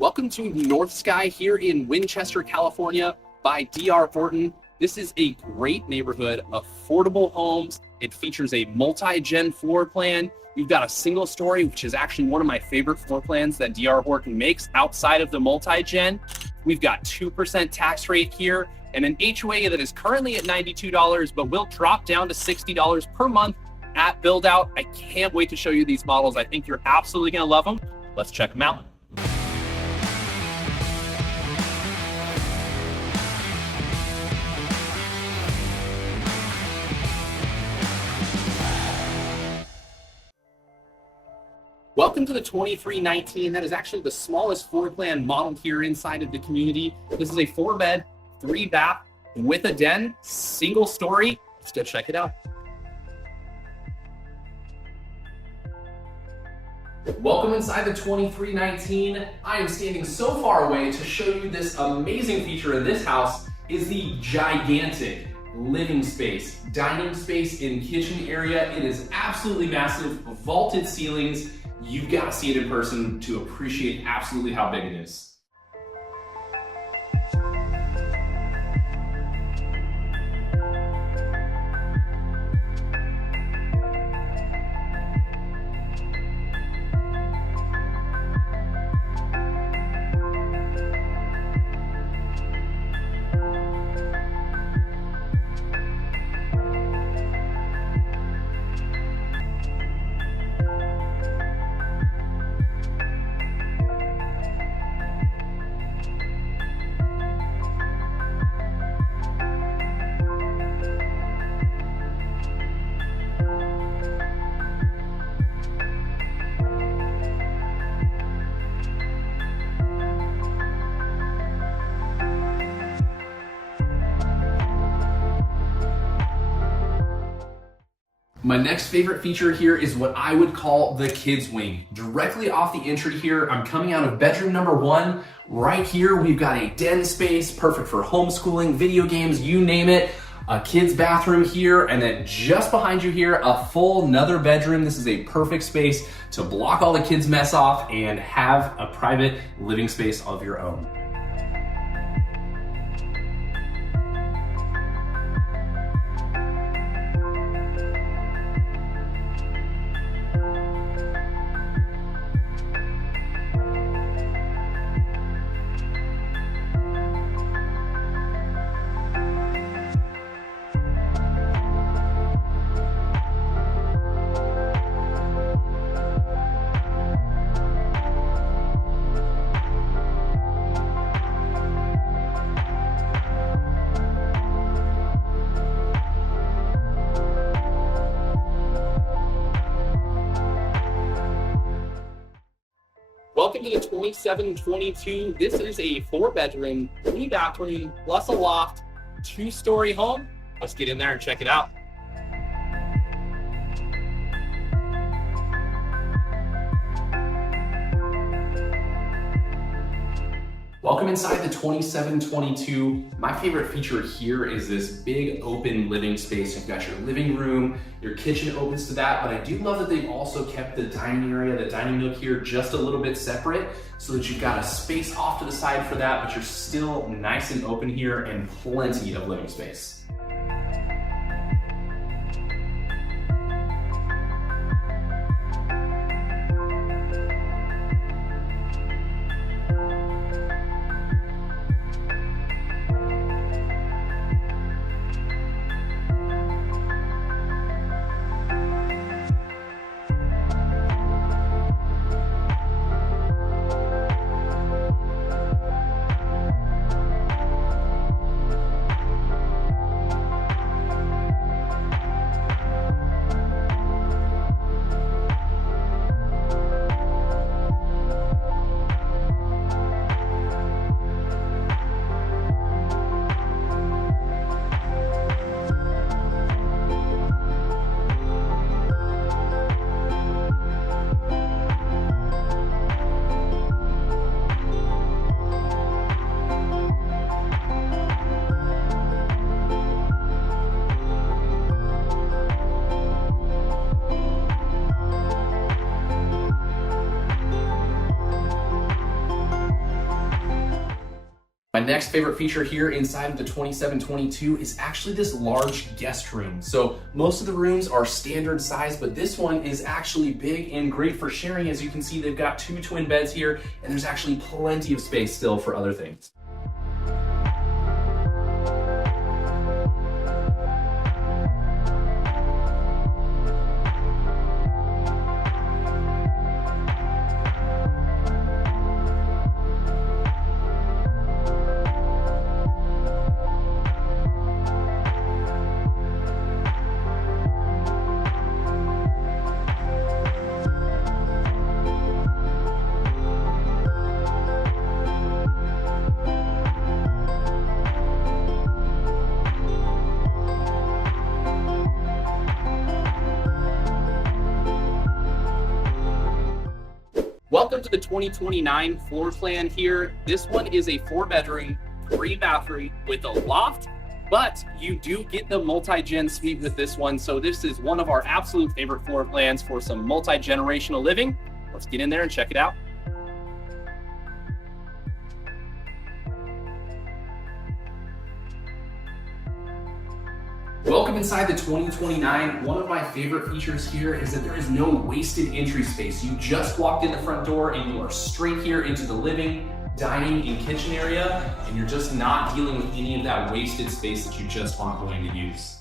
Welcome to North Sky here in Winchester, California by D.R. Horton. This is a great neighborhood, affordable homes. It features a multi-gen floor plan. We've got a single story, which is actually one of my favorite floor plans that D.R. Horton makes outside of the multi-gen. We've got 2% tax rate here and an HOA that is currently at $92, but will drop down to $60 per month at build out. I can't wait to show you these models. I think you're absolutely gonna love them. Let's check them out. Welcome to the 2319. That is actually the smallest floor plan modeled here inside of the community. This is a 4-bed, 3-bath with a den, single story. Let's go check it out. Welcome inside the 2319. I am standing so far away to show you this amazing feature in this house is the gigantic living space, dining space and kitchen area. It is absolutely massive, vaulted ceilings. You've got to see it in person to appreciate absolutely how big it is. My next favorite feature here is what I would call the kids wing. Directly off the entry here, I'm coming out of bedroom number 1. Right here, we've got a den space, perfect for homeschooling, video games, you name it. A kid's bathroom here, and then just behind you here, a full another bedroom. This is a perfect space to block all the kids' mess off and have a private living space of your own. Welcome to the 2722. This is a 4-bedroom, 3-bathroom, plus a loft, 2-story home. Let's get in there and check it out. Welcome inside the 2722. My favorite feature here is this big open living space. You've got your living room, your kitchen opens to that, but I do love that they've also kept the dining area, the dining nook here just a little bit separate so that you've got a space off to the side for that, but you're still nice and open here and plenty of living space. My next favorite feature here inside of the 2722 is actually this large guest room. So most of the rooms are standard size, but this one is actually big and great for sharing. As you can see, they've got 2 twin beds here, and there's actually plenty of space still for other things. Welcome to the 2029 floor plan here. This one is a 4-bedroom, 3-bathroom with a loft, but you do get the multi-gen suite with this one. So this is one of our absolute favorite floor plans for some multi-generational living. Let's get in there and check it out. Welcome inside the 2029. One of my favorite features here is that there is no wasted entry space. You just walked in the front door and you are straight here into the living, dining, and kitchen area, and you're just not dealing with any of that wasted space that you just aren't going to use.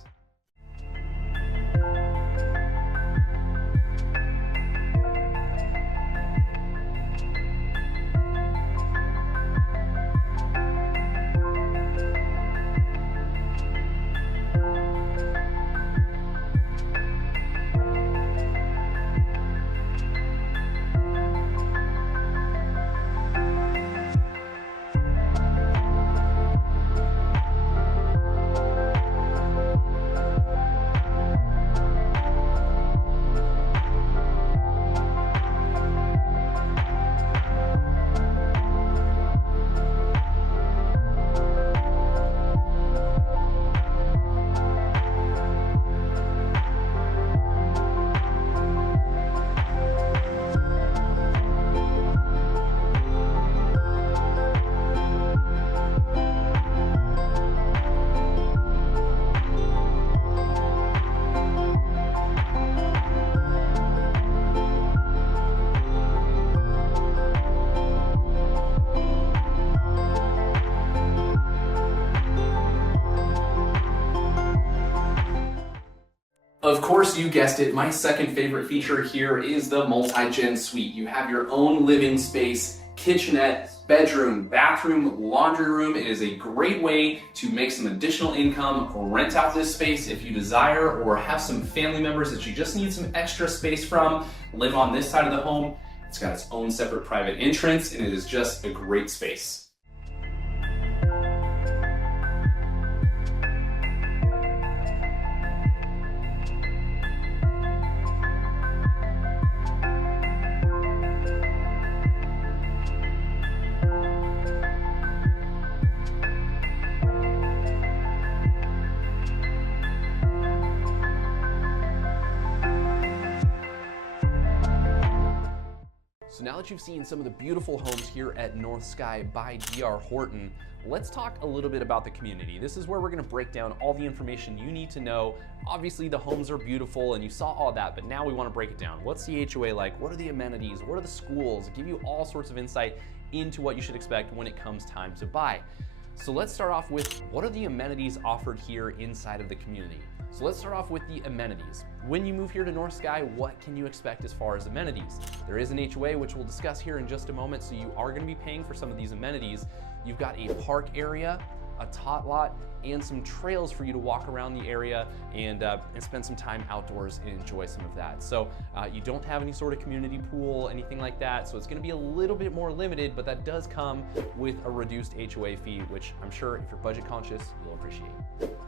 Of course, you guessed it, my second favorite feature here is the multi-gen suite. You have your own living space, kitchenette, bedroom, bathroom, laundry room. It is a great way to make some additional income, rent out this space if you desire, or have some family members that you just need some extra space from, live on this side of the home. It's got its own separate private entrance, and it is just a great space. So now that you've seen some of the beautiful homes here at North Sky by D.R. Horton, let's talk a little bit about the community. This is where we're going to break down all the information you need to know. Obviously the homes are beautiful and you saw all that, but now we want to break it down. What's the HOA like? What are the amenities? What are the schools? Give you all sorts of insight into what you should expect when it comes time to buy. So let's start off with what are the amenities offered here inside of the community. So let's start off with the amenities. When you move here to North Sky, what can you expect as far as amenities? There is an HOA, which we'll discuss here in just a moment, so you are going to be paying for some of these amenities. You've got a park area, a tot lot, and some trails for you to walk around the area and spend some time outdoors and enjoy some of that. So you don't have any sort of community pool, anything like that, so it's going to be a little bit more limited, but that does come with a reduced HOA fee, which I'm sure if you're budget conscious, you'll appreciate.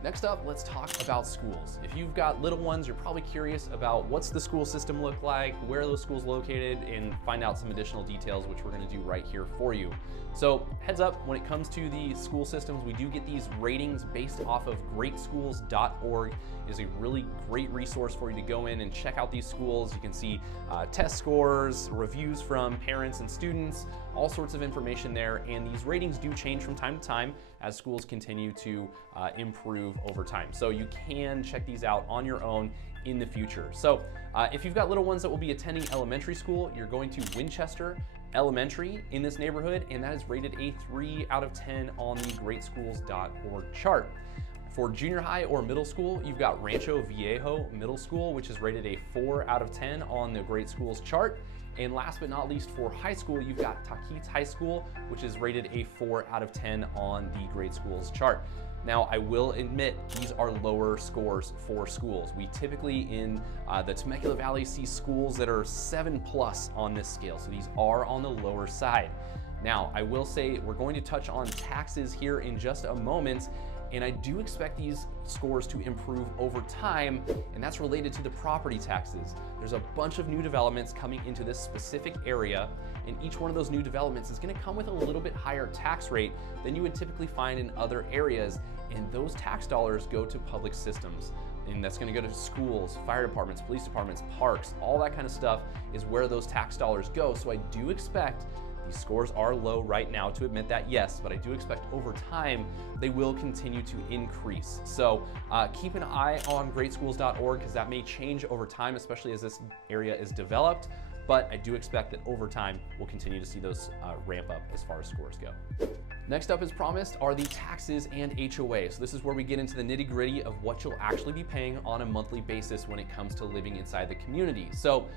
Next up, let's talk about schools. If you've got little ones, you're probably curious about what's the school system look like, where are those schools located, and find out some additional details, which we're going to do right here for you. So heads up, when it comes to the school systems, we do get these ratings based off of greatschools.org. It is a really great resource for you to go in and check out these schools. You can see test scores, reviews from parents and students, all sorts of information there. And these ratings do change from time to time as schools continue to improve over time. So you can check these out on your own in the future. So if you've got little ones that will be attending elementary school, you're going to Winchester Elementary in this neighborhood, and that is rated a 3 out of 10 on the greatschools.org chart. For junior high or middle school, you've got Rancho Viejo Middle School, which is rated a 4 out of 10 on the Great Schools chart. And last but not least, for high school, you've got Taquitos High School, which is rated a 4 out of 10 on the Great Schools chart. Now, I will admit these are lower scores for schools. We typically in the Temecula Valley see schools that are 7+ on this scale, so these are on the lower side. Now, I will say we're going to touch on taxes here in just a moment, and I do expect these scores to improve over time, and that's related to the property taxes. There's a bunch of new developments coming into this specific area, and each one of those new developments is gonna come with a little bit higher tax rate than you would typically find in other areas, and those tax dollars go to public systems. And that's gonna go to schools, fire departments, police departments, parks, all that kind of stuff is where those tax dollars go. So I do expect these scores are low right now, to admit that, yes, but I do expect over time they will continue to increase. So keep an eye on greatschools.org because that may change over time, especially as this area is developed. But I do expect that over time we'll continue to see those ramp up as far as scores go. Next up, as promised, are the taxes and HOA. So this is where we get into the nitty-gritty of what you'll actually be paying on a monthly basis when it comes to living inside the community. So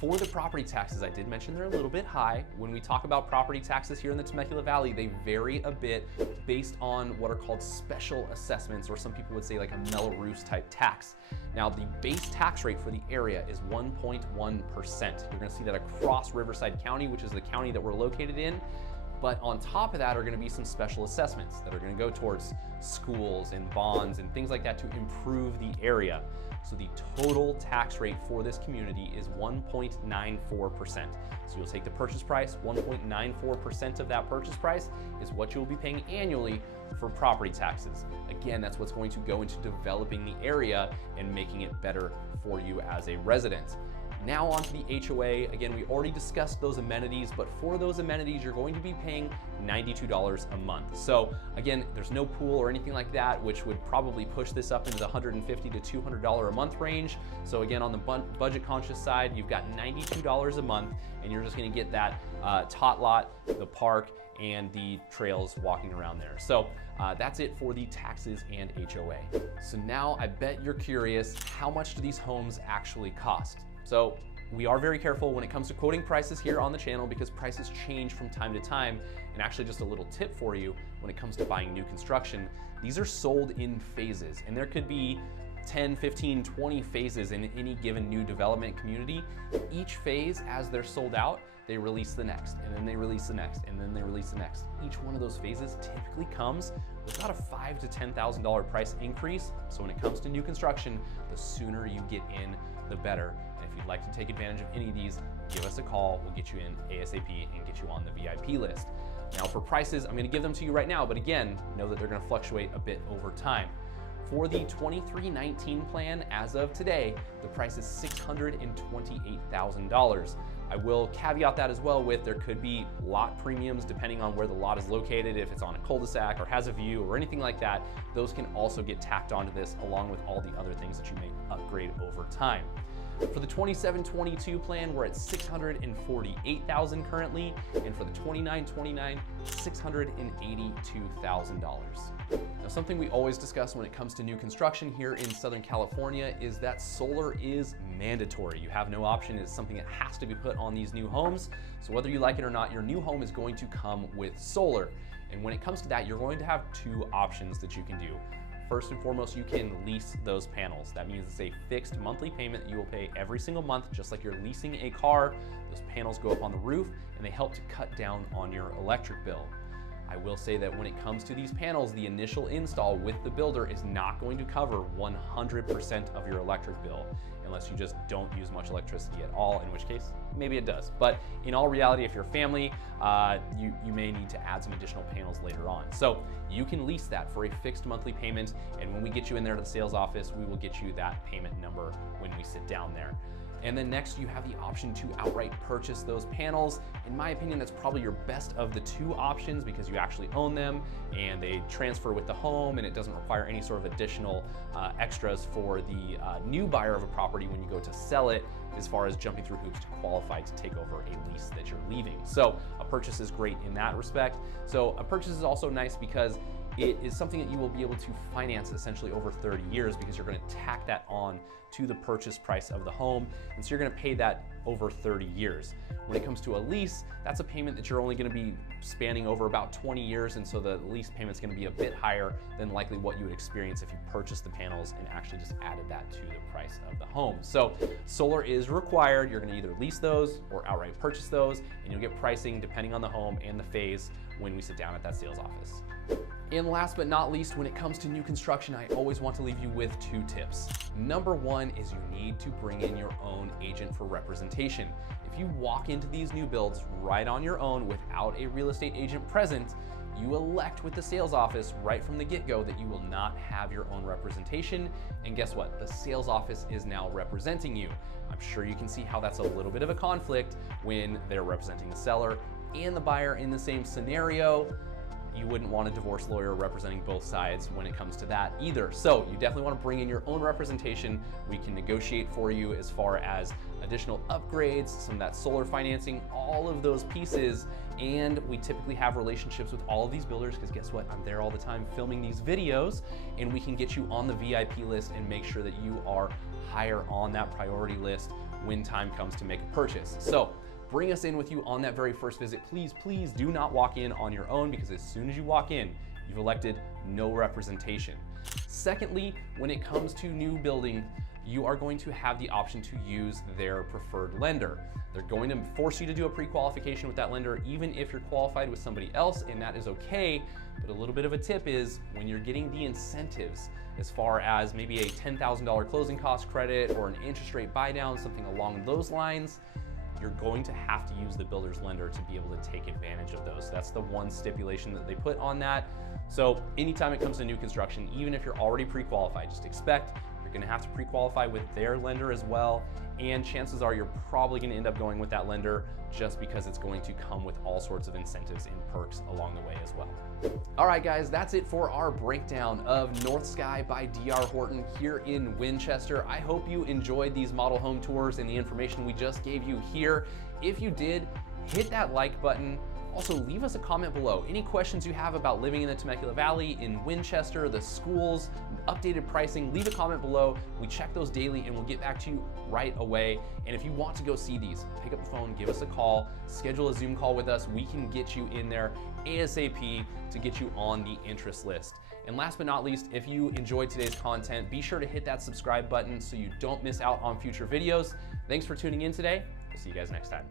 for the property taxes, I did mention they're a little bit high. When we talk about property taxes here in the Temecula Valley, they vary a bit based on what are called special assessments, or some people would say like a Melrose type tax. Now, the base tax rate for the area is 1.1%. You're gonna see that across Riverside County, which is the county that we're located in. But on top of that are gonna be some special assessments that are gonna go towards schools and bonds and things like that to improve the area. So the total tax rate for this community is 1.94%. So you'll take the purchase price, 1.94% of that purchase price is what you'll be paying annually for property taxes. Again, that's what's going to go into developing the area and making it better for you as a resident. Now onto the HOA. Again, we already discussed those amenities, but for those amenities, you're going to be paying $92 a month. So again, there's no pool or anything like that, which would probably push this up into the $150 to $200 a month range. So again, on the budget conscious side, you've got $92 a month, and you're just gonna get that tot lot, the park, and the trails walking around there. So that's it for the taxes and HOA. So now I bet you're curious, how much do these homes actually cost? So we are very careful when it comes to quoting prices here on the channel because prices change from time to time. And actually, just a little tip for you when it comes to buying new construction, these are sold in phases, and there could be 10, 15, 20 phases in any given new development community. Each phase, as they're sold out, they release the next, and then they release the next, and then they release the next. Each one of those phases typically comes with about a $5,000 to $10,000 price increase. So when it comes to new construction, the sooner you get in, the better. And if you'd like to take advantage of any of these, give us a call. We'll get you in ASAP and get you on the VIP list. Now for prices, I'm gonna give them to you right now, but again, know that they're gonna fluctuate a bit over time. For the 2319 plan, as of today, the price is $628,000. I will caveat that as well with there could be lot premiums depending on where the lot is located. If it's on a cul-de-sac or has a view or anything like that, those can also get tacked onto this along with all the other things that you may upgrade over time. For the 2722 plan, we're at $648,000 currently, and for the 2929, $682,000. Now, something we always discuss when it comes to new construction here in Southern California is that solar is mandatory. You have no option. It's something that has to be put on these new homes. So whether you like it or not, your new home is going to come with solar. And when it comes to that, you're going to have two options that you can do. First and foremost, you can lease those panels. That means it's a fixed monthly payment that you will pay every single month, just like you're leasing a car. Those panels go up on the roof and they help to cut down on your electric bill. I will say that when it comes to these panels, the initial install with the builder is not going to cover 100% of your electric bill, unless you just don't use much electricity at all, in which case maybe it does. But in all reality, if you're a family, you may need to add some additional panels later on. So you can lease that for a fixed monthly payment, and when we get you in there to the sales office, we will get you that payment number when we sit down there. And then next, you have the option to outright purchase those panels. In my opinion, that's probably your best of the two options because you actually own them and they transfer with the home, and it doesn't require any sort of additional extras for the new buyer of a property when you go to sell it, as far as jumping through hoops to qualify to take over a lease that you're leaving. So a purchase is great in that respect. So a purchase is also nice because it is something that you will be able to finance essentially over 30 years because you're going to tack that on to the purchase price of the home. And so you're going to pay that over 30 years. When it comes to a lease, that's a payment that you're only going to be spanning over about 20 years. And so the lease payment's going to be a bit higher than likely what you would experience if you purchased the panels and actually just added that to the price of the home. So solar is required. You're going to either lease those or outright purchase those, and you'll get pricing depending on the home and the phase when we sit down at that sales office. And last but not least, when it comes to new construction, I always want to leave you with 2 tips. Number 1 is you need to bring in your own agent for representation. If you walk into these new builds right on your own without a real estate agent present, you elect with the sales office right from the get-go that you will not have your own representation. And guess what? The sales office is now representing you. I'm sure you can see how that's a little bit of a conflict when they're representing the seller and the buyer in the same scenario. You wouldn't want a divorce lawyer representing both sides when it comes to that either. So you definitely want to bring in your own representation. We can negotiate for you as far as additional upgrades, some of that solar financing, all of those pieces. And we typically have relationships with all of these builders because guess what? I'm there all the time filming these videos, and we can get you on the VIP list and make sure that you are higher on that priority list when time comes to make a purchase. So bring us in with you on that very first visit. Please, please do not walk in on your own, because as soon as you walk in, you've elected no representation. Secondly, when it comes to new building, you are going to have the option to use their preferred lender. They're going to force you to do a pre-qualification with that lender, even if you're qualified with somebody else, and that is okay. But a little bit of a tip is when you're getting the incentives, as far as maybe a $10,000 closing cost credit or an interest rate buy down, something along those lines, you're going to have to use the builder's lender to be able to take advantage of those. So that's the one stipulation that they put on that. So anytime it comes to new construction, even if you're already pre-qualified, just expect you're gonna have to pre-qualify with their lender as well. And chances are you're probably gonna end up going with that lender just because it's going to come with all sorts of incentives and perks along the way as well. All right, guys, that's it for our breakdown of North Sky by D.R. Horton here in Winchester. I hope you enjoyed these model home tours and the information we just gave you here. If you did, hit that like button. Also, leave us a comment below. Any questions you have about living in the Temecula Valley, in Winchester, the schools, updated pricing, leave a comment below. We check those daily and we'll get back to you right away. And if you want to go see these, pick up the phone, give us a call, schedule a Zoom call with us. We can get you in there ASAP to get you on the interest list. And last but not least, if you enjoyed today's content, be sure to hit that subscribe button so you don't miss out on future videos. Thanks for tuning in today. We'll see you guys next time.